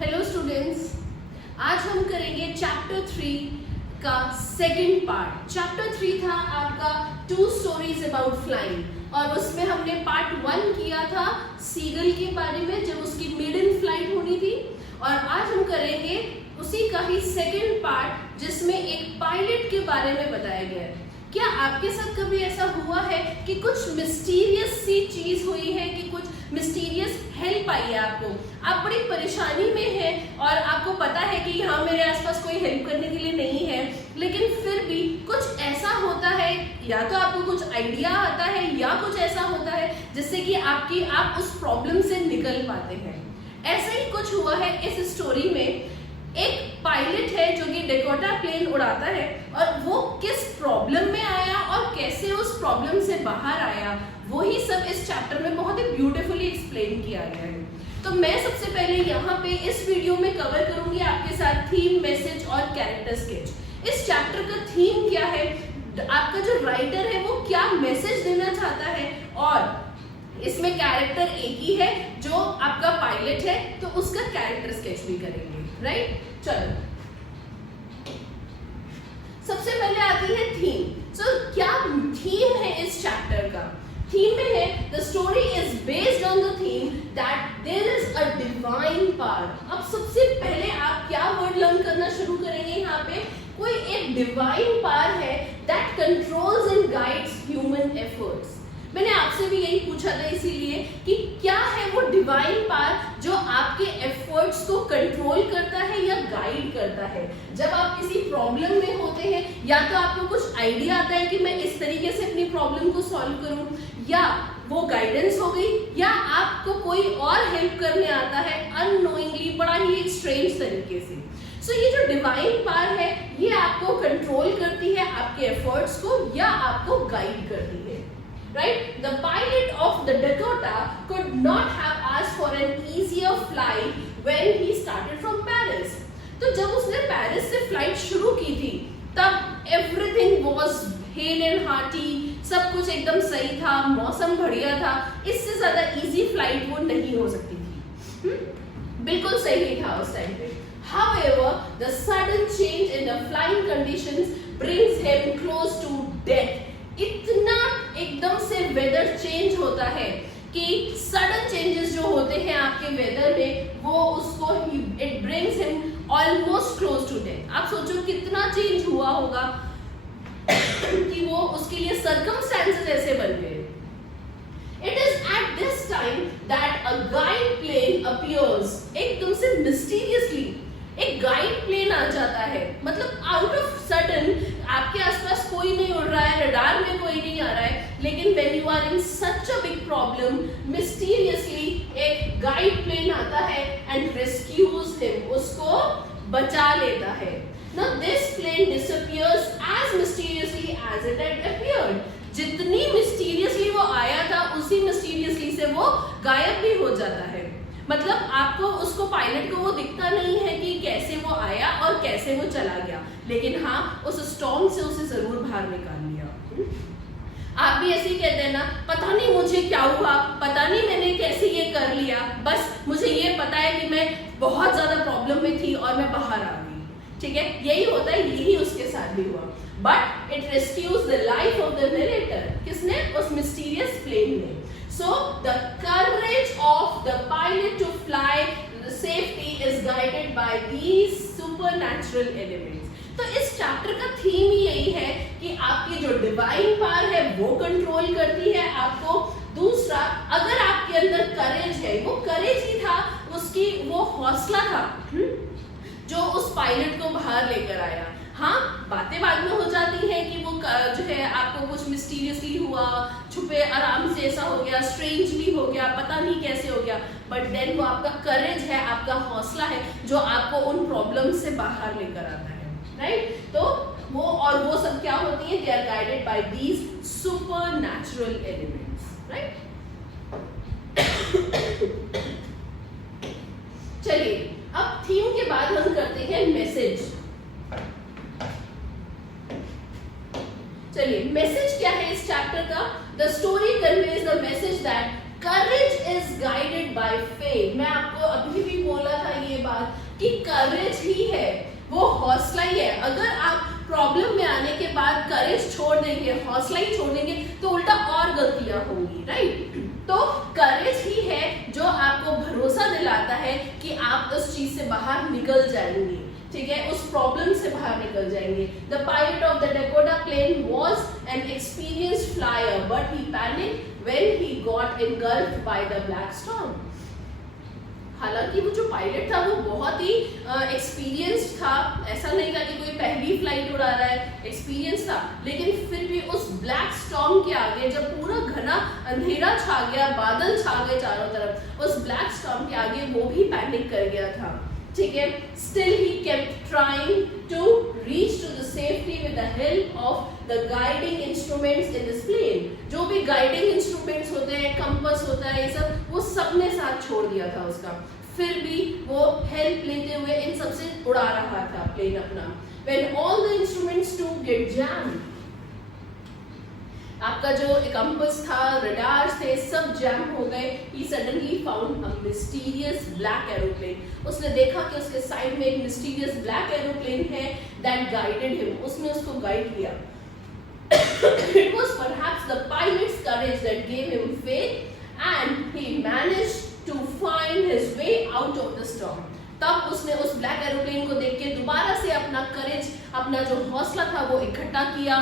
Hello students, आज हम करेंगे चैप्टर 3 का सेकंड पार्ट। चैप्टर 3 था आपका 2 स्टोरीज अबाउट फ्लाइंग और उसमें हमने पार्ट 1 किया था सीगल के बारे में जब उसकी मेडन फ्लाइट होनी थी, और आज हम करेंगे उसी का ही सेकंड पार्ट जिसमें एक पायलट के बारे में बताया गया है। क्या आपके साथ कभी ऐसा हुआ है कि कुछ मिस्टीरियस सी चीज हुई है, कि कुछ मिस्टीरियस हेल्प आई है आपको, आप बड़ी परेशानी में हैं और आपको पता है कि हाँ मेरे आसपास कोई हेल्प करने के लिए नहीं है, लेकिन फिर भी कुछ ऐसा होता है, या तो आपको कुछ आइडिया आता है या कुछ ऐसा होता है जिससे कि आप उस प्रॉब्लम से निकल पाते हैं। ऐसा ही कुछ हुआ है इस स्टोरी में। एक पायलट है जो कि डकोटा प्लेन उड़ाता है और वो किस प्रॉब्लम में आया और कैसे उस प्रॉब्लम से बाहर आया, वही सब इस चैप्टर में बहुत ही ब्यूटीफुली एक्सप्लेन किया गया है। तो मैं सबसे पहले यहाँ पे इस वीडियो में कवर करूंगी आपके साथ थीम, मैसेज और कैरेक्टर स्केच। इस चैप्टर का थीम क्या है, आपका जो राइटर है वो क्या मैसेज देना चाहता है, और इसमें कैरेक्टर एक ही है जो आपका पायलट है, तो उसका कैरेक्टर स्केच भी करेंगे। राइट, चलो सबसे पहले आती है थीम। सो क्या थीम है इस चैप्टर का? थीम में है the story is based on the theme that there is a divine power. अब सबसे पहले आप क्या वर्ड लर्न करना शुरू करेंगे यहाँ पे, कोई एक डिवाइन पावर है that controls and guides human efforts. मैंने आपसे भी यही पूछा था इसीलिए कि क्या है वो डिवाइन पावर जो आपके एफर्ट्स को कंट्रोल करता है या गाइड करता है। जब आप किसी प्रॉब्लम में होते हैं, या तो आपको कुछ आइडिया आता है कि मैं इस तरीके से अपनी प्रॉब्लम को सॉल्व करूं, या वो गाइडेंस हो गई, या आपको कोई और हेल्प करने आता है अननोइंगली, बड़ा ही स्ट्रेंज तरीके से। सो ये जो डिवाइन पावर है ये आपको कंट्रोल करती है, आपके एफर्ट्स को, या आपको गाइड करती है। Right? The pilot of the Dakota could not have asked for an easier flight when he started from Paris. तो जब उसने पेरिस से फ्लाइट शुरू की थी तब everything was hail and hearty, सब कुछ एकदम सही था, मौसम बढ़िया था, इससे ज्यादा इजी फ्लाइट वो नहीं हो सकती थी। बिल्कुल सही था उस टाइम पे। However, the sudden change in the flying conditions brings him close to death. इतना एकदम से वेदर चेंज होता है कि सडन चेंजेस जो होते हैं आपके वेदर में, वो उसको it brings him almost close to death. आप सोचो कितना चेंज हुआ होगा कि वो उसके लिए सर्कमस्टेंसेस ऐसे बन गए। It is at this time that a guide plane appears. एकदम से मिस्टीरियसली एक गाइड प्लेन आ जाता है, मतलब आउट ऑफ सडन आपके आसपास कोई नहीं उड़ रहा है, रडार में कोई नहीं आ रहा है, लेकिन when you are in such a big problem, mysteriously एक गाइड प्लेन आता है एंड रेस्क्यूज हिम, उसको बचा लेता है। Now this plane disappears as mysteriously as it had appeared. जितनी मिस्टीरियसली वो आया था उसी मिस्टीरियसली से वो गायब भी हो जाता है। मतलब आपको उसको पायलट को वो दिखता नहीं है कि कैसे वो आया और कैसे वो चला गया, लेकिन हाँ उस स्टॉर्म से उसे जरूर बाहर निकाल लिया। आप भी ऐसे ही कहते हैं ना, पता नहीं मुझे क्या हुआ, पता नहीं मैंने कैसे ये कर लिया, बस मुझे ये पता है कि मैं बहुत ज्यादा प्रॉब्लम में थी और मैं बाहर आ गई। ठीक है, यही होता है, यही उसके साथ भी हुआ। But it rescues the life of the narrator. किसने? उस मिस्टीरियस प्लेन ने। So the courage of the pilot to fly the safety is guided by these supernatural elements. तो इस चैप्टर का थीम ही यही है कि आपकी जो डिवाइन पावर है वो कंट्रोल करती है आपको। दूसरा, अगर आपके अंदर करेज है, वो करेज ही था उसकी, वो हौसला था जो उस पायलट को बाहर लेकर आया। हाँ, बातें बाद में हो जाती हैं कि वो जो है आपको कुछ मिस्टीरियसली हुआ, छुपे आराम से ऐसा हो गया, स्ट्रेंजली हो गया, पता नहीं कैसे हो गया, बट देन वो आपका करेज है, आपका हौसला है जो आपको उन प्रॉब्लम से बाहर लेकर आता है। राइट, तो वो और वो सब क्या होती है, they are guided by these supernatural elements. Right, चलिए अब थीम के बाद हम करते हैं मैसेज। चलिए, मैसेज क्या है इस चैप्टर का? The story conveys the message that courage is guided by faith. मैं आपको अभी भी बोला था ये बात कि करेज ही है, वो हौसला ही है। अगर आप प्रॉब्लम में आने के बाद करेज छोड़ देंगे, हौसला ही छोड़ देंगे, तो उल्टा और गलतियां होंगी, राइट। तो करेज ही है जो आपको भरोसा दिलाता है कि आप उस चीज से बाहर निकल जाएंगे, ठीक है, उस प्रॉब्लम से बाहर निकल जाएंगे। The pilot of the Dakota plane was an experienced flyer but he panicked when he got engulfed by the black storm। हालांकि वो जो पायलट था वो बहुत ही एक्सपीरियंस्ड था, ऐसा नहीं था कि कोई पहली फ्लाइट उड़ा रहा है, एक्सपीरियंस था, लेकिन फिर भी उस ब्लैक स्टॉर्म के आगे, जब पूरा घना अंधेरा छा गया, बादल छा गए चारों तरफ, उस ब्लैक स्टॉर्म के आगे वो भी पैनिक कर गया था, ठीक है। Still he kept trying to reach to the safety with the help of the guiding instruments in this plane. जो भी गाइडिंग इंस्ट्रूमेंट्स होते हैं, कंपास होता है, ये सब वो सबने साथ छोड़ दिया था उसका, फिर भी वो हेल्प लेते हुए इन सबसे उड़ा रहा था प्लेन अपना। When all the instruments too get jammed, आपका जो कंपास था, रडार्स थे, सब जैम हो गए। He suddenly found a mysterious black aeroplane। उसने देखा कि उसके साइड में एक mysterious black aeroplane है that guided him। उसने उसको गाइड किया। It was perhaps the pilot's courage that gave him faith and he managed to find his way out of the storm। तब उसने उस ब्लैक एरोप्लेन को देख के दोबारा से अपना करेज, अपना जो हौसला था वो इकट्ठा किया,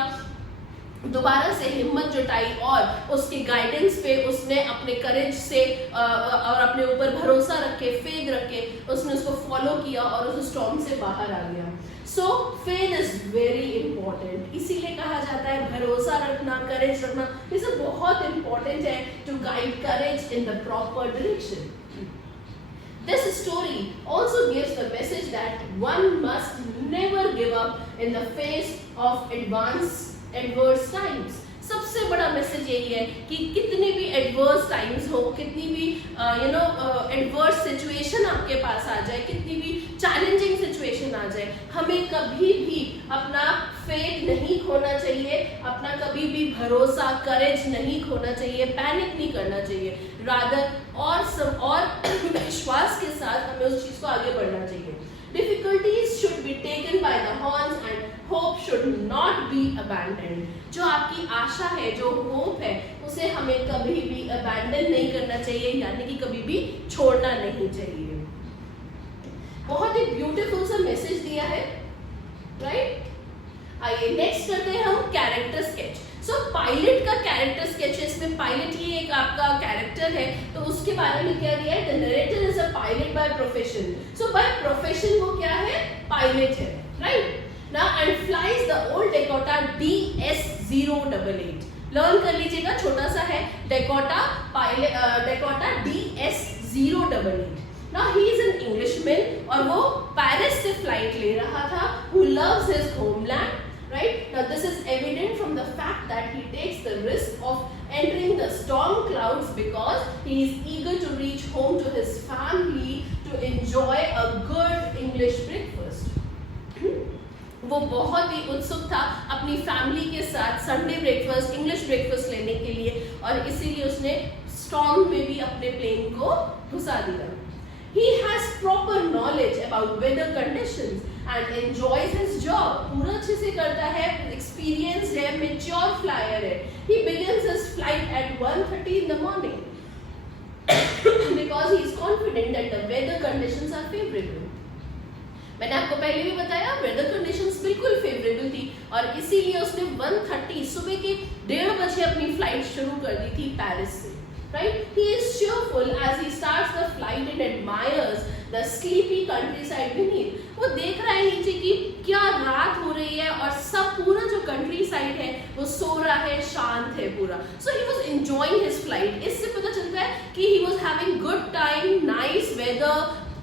दोबारा से हिम्मत जुटाई और उसकी गाइडेंस पे उसने अपने करेज से और अपने ऊपर भरोसा रखे, फेथ रखे, उसने उसको फॉलो किया और उस स्टॉर्म से बाहर आ गया। सो फेथ इज वेरी इंपॉर्टेंट, इसीलिए कहा जाता है भरोसा रखना, करेज रखना, ये सब बहुत इंपॉर्टेंट है to guide courage in the proper direction. This story also gives the message that one must never give up in the face of adverse times। सबसे बड़ा मैसेज यही है कि कितनी भी एडवर्स टाइम्स हो, कितनी भी एडवर्स सिचुएशन आपके पास आ जाए, कितनी भी चैलेंजिंग सिचुएशन आ जाए, हमें कभी भी अपना फेथ नहीं खोना चाहिए, अपना कभी भी भरोसा, करेज नहीं खोना चाहिए, पैनिक नहीं करना चाहिए, रादर और विश्वास के साथ हमें उस चीज को आगे बढ़ना चाहिए। Difficulties should be taken by the horns and hope should not be abandoned। जो आपकी आशा है, जो होप है, उसे हमें कभी भी abandon नहीं करना चाहिए, यानी कि कभी भी छोड़ना नहीं चाहिए। बहुत ही ब्यूटीफुल सा मैसेज दिया है, राइट। आइए नेक्स्ट करते हैं हम कैरेक्टर स्केच। सो पायलट का कैरेक्टर स्केच है, इसमें पायलट ही एक आपका कैरेक्टर है, तो उसके बारे में क्या दिया है, the narrator is a pilot by profession. So by profession वो क्या है, पायलट है, right. Now and flies the old Dakota DS-088। Learn कर लीजिएगा, छोटा सा है, Dakota Dakota DS-088। Now he is an Englishman और वो पेरिस से फ्लाइट ले रहा था, who loves his homeland, right? Now this is evident from the fact that he takes the risk of entering the storm clouds because he is eager to reach home to his family to enjoy a good English breakfast। वो बहुत ही उत्सुक था अपनी family के साथ Sunday breakfast, English breakfast लेने के लिए, और इसीलिए उसने स्टॉर्म में भी अपने प्लेन को घुसा दिया। He has proper knowledge about weather conditions and enjoys his job। पूरा अच्छे से करता है, experienced है, mature flyer है। He begins his flight at 1:30 in the morning because he is confident that the weather conditions are favorable। मैंने आपको पहले भी बताया वेदर कंडीशंस बिल्कुल फेवरेबल थी और इसीलिए उसने 1:30 सुबह के 1:30 बजे अपनी फ्लाइट शुरू कर दी थी पेरिस से, right? He is cheerful as he starts the flight and admires the sleepy countryside beneath। वो देख रहा है नीचे कि क्या रात हो रही है और सब पूरा जो कंट्री साइड है वो सो रहा है, शांत है पूरा। So he was enjoying his flight। इससे पता चलता है कि he was having good time, nice weather,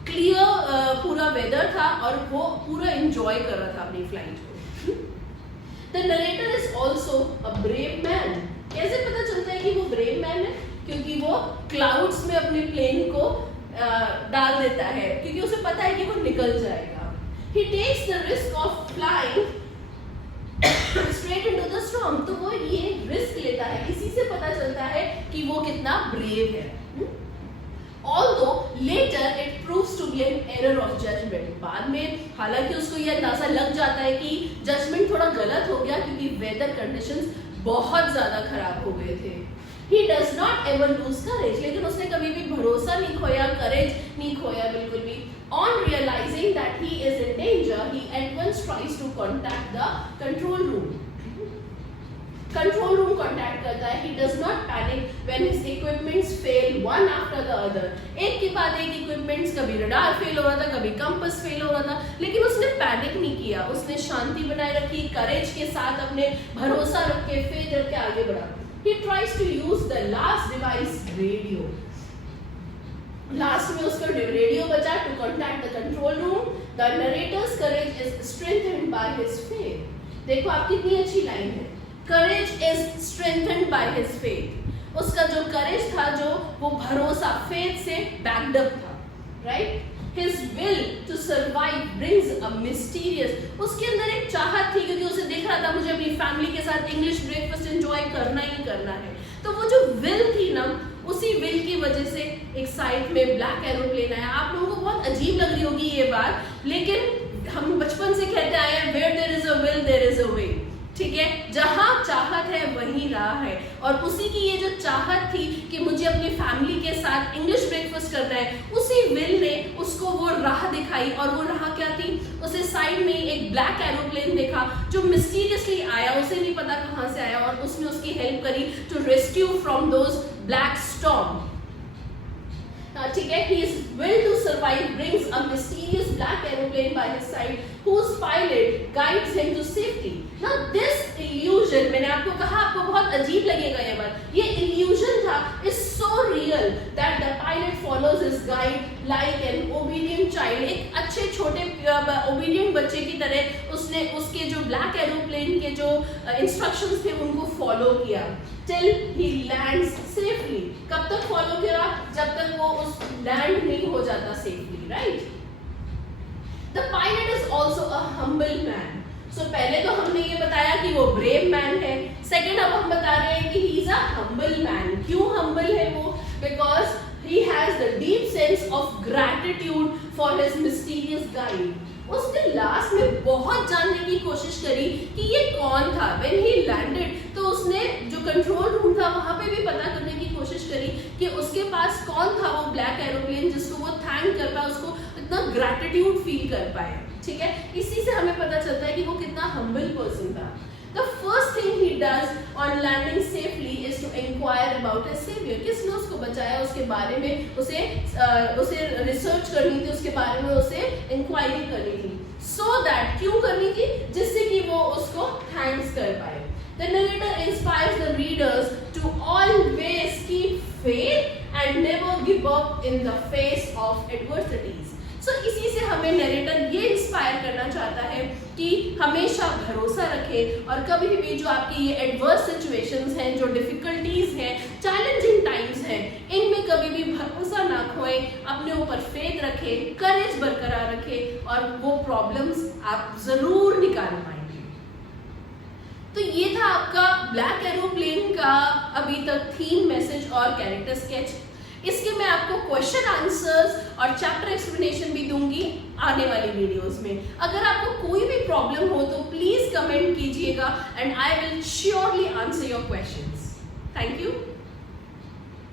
clear पूरा वेदर था और वो पूरा एंजॉय कर रहा था अपनी फ्लाइट को। The narrator is also a brave man। कैसे पता चलता है कि वो ब्रेव मैन है? क्योंकि वो क्लाउड्स में अपने प्लेन को डाल देता है, क्योंकि उसे पता है कि वो निकल जाएगा। He takes the risk of flying straight into the storm। तो वो ये रिस्क लेता है, इसी से पता चलता है कि वो कितना ब्रेव है। Although later it proves to be an error of judgment. बाद में हालांकि उसको ये अंदाजा लग जाता है कि जजमेंट थोड़ा गलत हो गया क्योंकि वेदर कंडीशंस बहुत ज्यादा खराब हो गए थे. He does not ever lose courage. लेकिन उसने कभी भी भरोसा नहीं खोया, करेज नहीं खोया बिल्कुल भी. On realizing that he is in danger, he at once tries to contact the control room. Control room contact करता है. He does not panic when his equipments fail one after the other. एक के बाद एक equipments, कभी radar fail हो रहा था, कभी compass fail हो रहा था, लेकिन उसने पैनिक नहीं किया. उसने शांति बनाए रखी, करेज के साथ अपने भरोसा रख के, faith रख के आगे बढ़ा. He tries to use the last device, radio. Last में उसका रेडियो बचा to contact the control room. The narrator's courage is strengthened by his faith. देखो आप कितनी अच्छी लाइन है. Courage is strengthened by his faith. उसका जो courage था, जो वो भरोसा faith से backed up था, right? His will to survive brings a mysterious. उसके अंदर एक चाहत थी क्योंकि उसे दिख रहा था मुझे अपनी फैमिली के साथ इंग्लिश ब्रेकफास्ट एंजॉय करना ही करना है. तो वो जो विल थी ना, उसी विल की वजह से एक साइड में ब्लैक एरोप्लेन आया. आप लोगों को बहुत अजीब लग रही होगी ये बात, लेकिन हम बचपन से कहते आए हैं where there is a will there is a way. ठीक है, जहां चाहत है वहीं राह है. और उसी की ये जो चाहत थी कि मुझे अपनी फैमिली के साथ इंग्लिश ब्रेकफास्ट करना है, उसी विल ने उसको वो राह दिखाई. और वो राह क्या थी? उसे साइड में एक ब्लैक एरोप्लेन देखा जो मिस्टीरियसली आया, उसे नहीं पता कहां से आया, और उसने उसकी हेल्प करी to rescue from those black storm. ठीक है, his will to survive brings a mysterious black aeroplane by his side, whose pilot guides him to safety. Now this illusion, मैंने आपको कहा आपको बहुत अजीब लगेगा ये बात, ये illusion था, is so real that the pilot follows his guide like an obedient child. एक अच्छे छोटे obedient बच्चे की तरह उसने उसके जो black aeroplane के जो instructions थे उनको follow किया till he lands safely. कब तक follow किया? जब तक वो उस land नहीं हो जाता safely, right? The pilot is also a humble man. So पहले तो हमने ये बताया कि वो brave man है. Second अब हम बता रहे हैं कि he is a humble man. क्यों humble है वो? Because he has the deep sense of gratitude for his mysterious guide. उसने लास्ट में बहुत जानने की कोशिश करी कि ये कौन था. When he landed, तो उसने जो कंट्रोल रूम था वहां पे भी पता करने की कोशिश करी कि उसके पास कौन था वो ब्लैक एरोप्लेन जिसको वो थैंक कर पाए, उसको इतना ग्रैटिट्यूड फील कर पाए. ठीक है, इसी से हमें पता चलता है कि वो कितना हम्बल पर्सन था. The first thing he does on landing safely is to inquire about his savior. किसने उसको बचाया, उसके बारे में उसे रिसर्च करनी थी, उसके बारे में उसे इंक्वायरी करनी थी. So that क्यों करनी थी? जिससे कि वो उसको थैंक्स कर पाए. The narrator inspires the readers to always keep faith and never give up in the face of adversities. So इसी से हमें नरेटर ये इंस्पायर करना चाहता है कि हमेशा भरोसा रखें और कभी भी जो आपकी ये एडवर्स सिचुएशंस हैं, जो डिफिकल्टीज हैं, चैलेंजिंग टाइम्स हैं, इनमें कभी भी भरोसा ना खोएं, अपने ऊपर फेथ रखें, करेज बरकरार रखें और वो प्रॉब्लम्स आप जरूर निकाल पाएंगे. तो ये था आपका ब्लैक एरोप्लेन का अभी तक थीम, मैसेज और कैरेक्टर स्केच. इसके मैं आपको क्वेश्चन आंसर्स और चैप्टर एक्सप्लेनेशन भी दूंगी आने वाली वीडियोस में. अगर आपको कोई भी प्रॉब्लम हो तो प्लीज कमेंट कीजिएगा and I will surely answer your questions. Thank you.